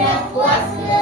na força.